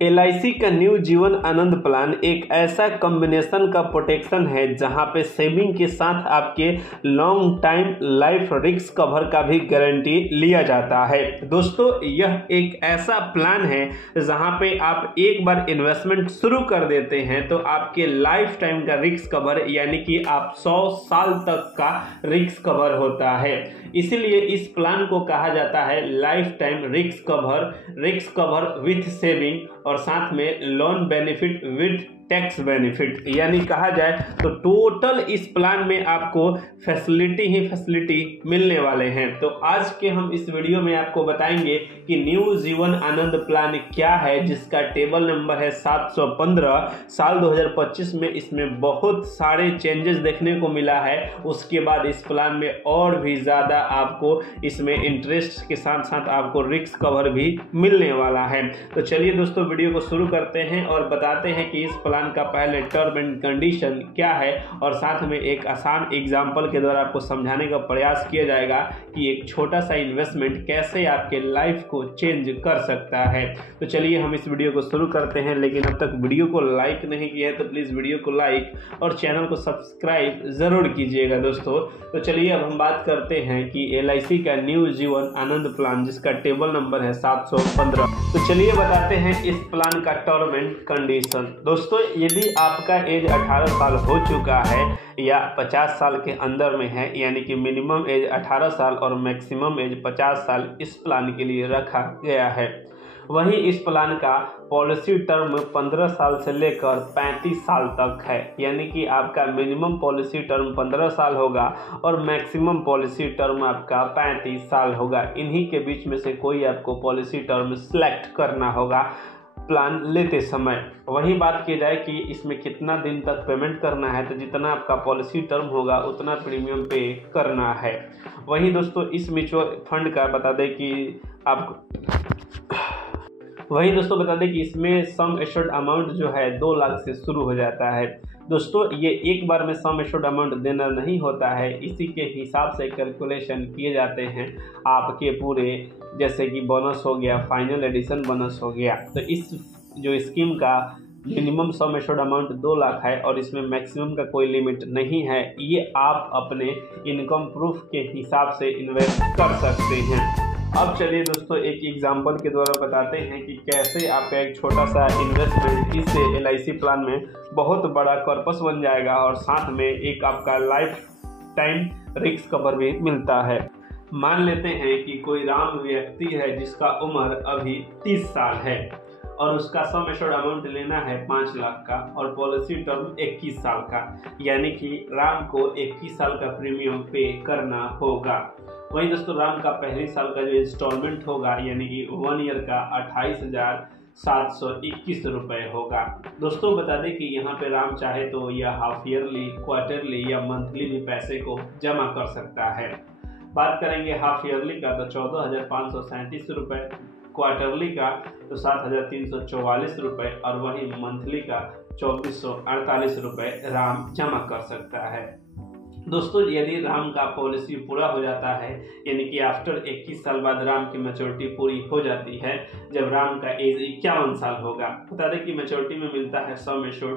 LIC का new Jeevan Anand plan एक ऐसा कॉम्बिनेशन का प्रोटेक्शन है जहां पे सेविंग के साथ आपके long time life risk cover का भी गारंटी लिया जाता है। दोस्तों, यह एक ऐसा प्लान है जहां पे आप एक बार इन्वेस्टमेंट शुरू कर देते हैं तो आपके लाइफ टाइम का रिस्क कवर यानी कि आप 100 साल तक का रिस्क कवर होता है। इसीलिए इस प्लान को कहा जाता है life time risk cover with saving और साथ में loan benefit with tax benefit, यानी कहा जाए तो टोटल इस प्लान में आपको फैसिलिटी मिलने वाले हैं। तो आज के हम इस वीडियो में आपको बताएंगे कि न्यू जीवन आनंद प्लान क्या है, जिसका टेबल नंबर है 715। साल 2025 में इसमें बहुत सारे चेंजेस देखने को मिला है। उसके बाद इस प्लान में और भी ज़्यादा आपको इसमें इंटरेस्ट के साथ साथ आपको रिस्क कवर भी मिलने वाला है। तो चलिए दोस्तों, वीडियो को शुरू करते हैं और बताते हैं कि इस प्लान का पहले टर्म एंड कंडीशन क्या है और साथ में एक आसान एग्जांपल के द्वारा आपको समझाने का प्रयास किया जाएगा कि एक छोटा सा इन्वेस्टमेंट कैसे आपके लाइफ को चेंज कर सकता है। तो चलिए हम इस वीडियो को शुरू करते हैं, लेकिन अब तक वीडियो को लाइक नहीं किया है तो प्लीज़ वीडियो को लाइक और चैनल को सब्सक्राइब ज़रूर कीजिएगा दोस्तों। तो चलिए अब हम बात करते हैं कि LIC का न्यू जीवन आनंद प्लान जिसका टेबल नंबर है 715। तो चलिए बताते हैं इस प्लान का टर्म एंड कंडीशन। दोस्तों, यदि आपका एज 18 साल हो चुका है या 50 साल के अंदर में है, यानी कि मिनिमम एज 18 साल और मैक्सिमम एज 50 साल इस प्लान के लिए रखा गया है। वहीं इस प्लान का पॉलिसी टर्म 15 साल से लेकर 35 साल तक है, यानी कि आपका मिनिमम पॉलिसी टर्म 15 साल होगा और मैक्सिमम पॉलिसी टर्म आपका 35 साल होगा। इन्हीं के बीच में से कोई आपको पॉलिसी टर्म सेलेक्ट करना होगा प्लान लेते समय। वही बात की जाए कि इसमें कितना दिन तक पेमेंट करना है, तो जितना आपका पॉलिसी टर्म होगा उतना प्रीमियम पे करना है। वही दोस्तों, इस म्यूचुअल फंड का बता दें कि इसमें सम एश्योर्ड अमाउंट जो है 2 लाख से शुरू हो जाता है। दोस्तों, ये एक बार में सम एश्योर्ड अमाउंट देना नहीं होता है, इसी के हिसाब से कैलकुलेशन किए जाते हैं आपके पूरे, जैसे कि बोनस हो गया, फाइनल एडिशन बोनस हो गया। तो इस जो स्कीम का minimum sum assured amount 2 lakh है और इसमें मैक्सिमम का कोई लिमिट नहीं है। ये आप अपने इनकम प्रूफ के हिसाब से इन्वेस्ट कर सकते हैं। अब चलिए दोस्तों, एक एग्जाम्पल के द्वारा बताते हैं कि कैसे आपका एक छोटा सा इन्वेस्टमेंट इससे LIC प्लान में बहुत बड़ा कॉर्पस बन जाएगा और साथ में एक आपका लाइफ टाइम रिस्क कवर भी मिलता है। मान लेते हैं कि कोई राम व्यक्ति है जिसका उम्र अभी 30 साल है और उसका सम एश्योर्ड अमाउंट लेना है 5 लाख का और पॉलिसी टर्म 21 साल का, यानी कि राम को 21 साल का प्रीमियम पे करना होगा। वहीं दोस्तों, राम का पहले साल का जो इंस्टॉलमेंट होगा यानी कि 1 ईयर का 28,721 रुपये होगा। दोस्तों, बता दें कि यहाँ पे राम चाहे तो यह हाफ ईयरली, क्वार्टरली या मंथली भी पैसे को जमा कर सकता है। बात करेंगे हाफ ईयरली का तो 14,537 रुपये, क्वार्टरली का तो 7,344 रुपये और वहीं मंथली का 2,448 रुपये राम जमा कर सकता है। दोस्तों, यदि राम का पॉलिसी पूरा हो जाता है, यानी कि आफ्टर 21 साल बाद राम की मैच्योरिटी पूरी हो जाती है, जब राम का एज 51 साल होगा, बता दें कि मैच्योरिटी में मिलता है सम एश्योर्ड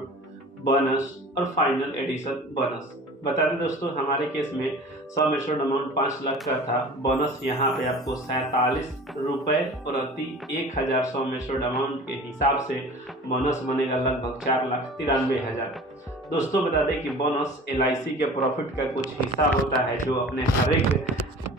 बोनस और फाइनल एडिशन बोनस। बता दें दोस्तों, हमारे केस में सम एश्योर्ड अमाउंट 5 लाख का था, बोनस यहाँ पे आपको 47 रुपये प्रति 1000 सम एश्योर्ड अमाउंट के हिसाब से बोनस बनेगा लगभग 4,93,000। दोस्तों, बता दें कि बोनस LIC के प्रॉफिट का कुछ हिस्सा होता है जो अपने हर एक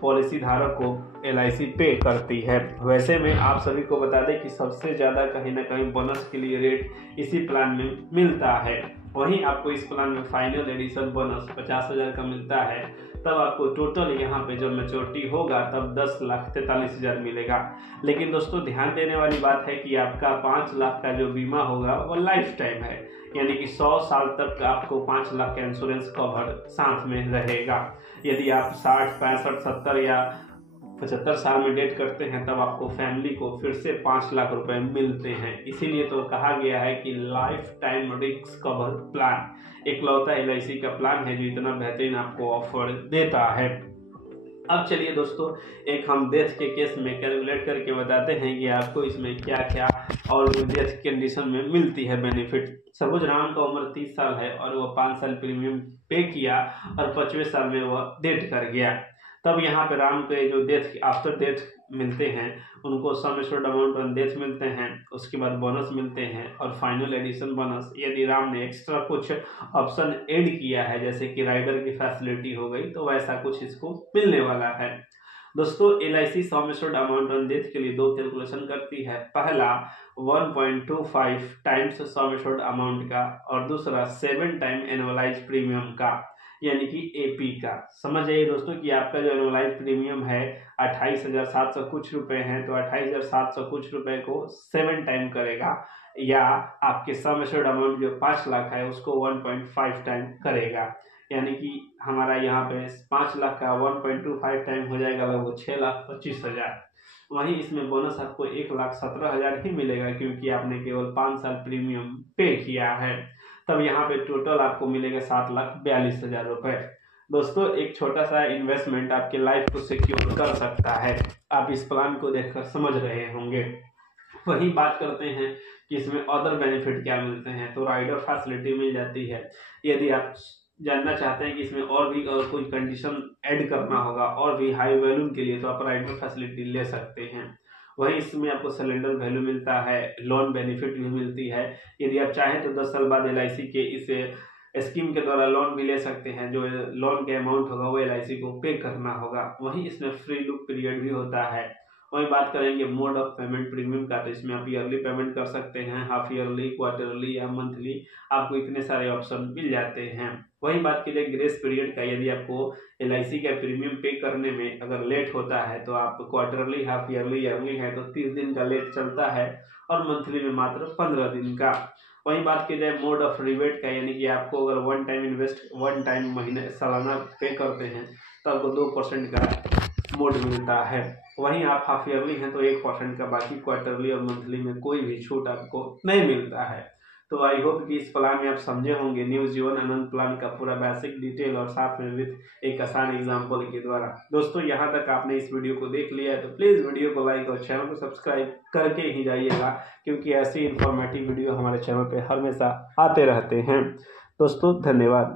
पॉलिसी धारक को LIC पे करती है। वैसे में आप सभी को बता दें कि सबसे ज़्यादा कहीं ना कहीं बोनस के लिए रेट इसी प्लान में मिलता है। वहीं आपको इस प्लान में फाइनल एडिशन बोनस 50,000 का मिलता है। तब आपको टोटल यहाँ पे जब मैच्योरिटी होगा तब 10,43,000 मिलेगा। लेकिन दोस्तों, ध्यान देने वाली बात है कि आपका 5 लाख का जो बीमा होगा वो लाइफ टाइम है, यानी कि 100 साल तक आपको 5 लाख का इंश्योरेंस कवर साथ में रहेगा। यदि आप 60, 65, 70 या 75 साल में डेट करते हैं तब आपको फैमिली को फिर से 5 लाख रुपए मिलते हैं। इसीलिए तो कहा गया है कि life time risk cover plan इकलौता LIC का प्लान है जो इतना बेहतरीन आपको ऑफर देता है। अब चलिए दोस्तों, एक हम डेथ के केस में कैलकुलेट करके बताते हैं कि आपको इसमें क्या क्या और डेथ कंडीशन में मिलती है बेनिफिट। सपोज राम का उम्र 30 साल है और वह 5 साल प्रीमियम पे किया और 5वें साल में वह डेथ कर गया। तब यहाँ पे राम के जो डेथ आफ्टर डेथ मिलते हैं उनको sum assured amount on death मिलते हैं, उसके बाद बोनस मिलते हैं और फाइनल एडिशन बोनस यदि राम ने एक्स्ट्रा कुछ ऑप्शन ऐड किया है जैसे कि राइडर की फैसिलिटी हो गई तो वैसा कुछ इसको मिलने वाला है। दोस्तों LIC sum assured amount on death के लिए दो कैलकुलेशन करती है, पहला 1.25 टाइम्स सम एश्योर्ड अमाउंट का और दूसरा 7 टाइम एनुअलाइज प्रीमियम का यानी कि AP का। समझ जाइए दोस्तों कि आपका जो एनुअलाइज प्रीमियम है 28,700 कुछ रुपए है तो 28,700 कुछ रुपए को 7 टाइम करेगा या आपके सम एश्योर्ड अमाउंट जो 5 लाख है उसको 1.5 टाइम करेगा, यानी कि हमारा यहाँ पे 5 लाख का 1.25 टाइम हो जाएगा लगभग 6,25,000। वहीं इसमें बोनस आपको 1,17,000 ही मिलेगा क्योंकि आपने केवल 5 साल प्रीमियम पे किया है। तब यहाँ पे टोटल आपको मिलेगा 7,42,000 रुपए। दोस्तों एक छोटा सा इन्वेस्टमेंट आपके लाइफ को सिक्योर कर सकता है, आप इस प्लान को देखकर समझ रहे होंगे। वही बात करते हैं कि इसमें अदर बेनिफिट क्या मिलते हैं, तो राइडर फैसिलिटी मिल जाती है। यदि आप जानना चाहते हैं कि इसमें और भी कोई कंडीशन ऐड करना होगा और भी हाई वैल्यू के लिए तो आप राइडर फैसिलिटी ले सकते हैं। वहीं इसमें आपको सिलेंडर वैल्यू मिलता है, लोन बेनिफिट भी मिलती है। यदि आप चाहें तो 10 साल बाद LIC के इस स्कीम के द्वारा लोन भी ले सकते हैं, जो लोन के अमाउंट होगा वो LIC को पे करना होगा। वहीं इसमें फ्री लुक पीरियड भी होता है। वहीं बात करेंगे मोड ऑफ पेमेंट प्रीमियम का, तो इसमें आप ईयरली पेमेंट कर सकते हैं, हाफ ईयरली, क्वार्टरली या मंथली, आपको इतने सारे ऑप्शन मिल जाते हैं। वही बात की जाए ग्रेस पीरियड का, यदि आपको LIC का प्रीमियम पे करने में अगर लेट होता है तो आप क्वार्टरली, हाफ ईयरली, ईयरली है तो 30 दिन का लेट चलता है और मंथली में मात्र 15 दिन का। वही बात की जाए मोड ऑफ रिबेट का, यानी कि आपको अगर वन टाइम महीने सालाना पे करते हैं तो आपको 2% का मोड मिलता है। वहीं आप हाफ ईयरली हैं तो 1% का, बाकी क्वार्टरली और मंथली में कोई भी छूट आपको नहीं मिलता है। तो आई होप कि इस प्लान में आप समझे होंगे न्यू जीवन आनंद प्लान का पूरा बेसिक डिटेल और साथ में विद एक आसान एग्जांपल के द्वारा। दोस्तों यहाँ तक आपने इस वीडियो को देख लिया है तो प्लीज़ वीडियो को लाइक और चैनल को सब्सक्राइब करके ही जाइएगा, क्योंकि ऐसी इंफॉर्मेटिव वीडियो हमारे चैनल पे हमेशा आते रहते हैं। दोस्तों धन्यवाद।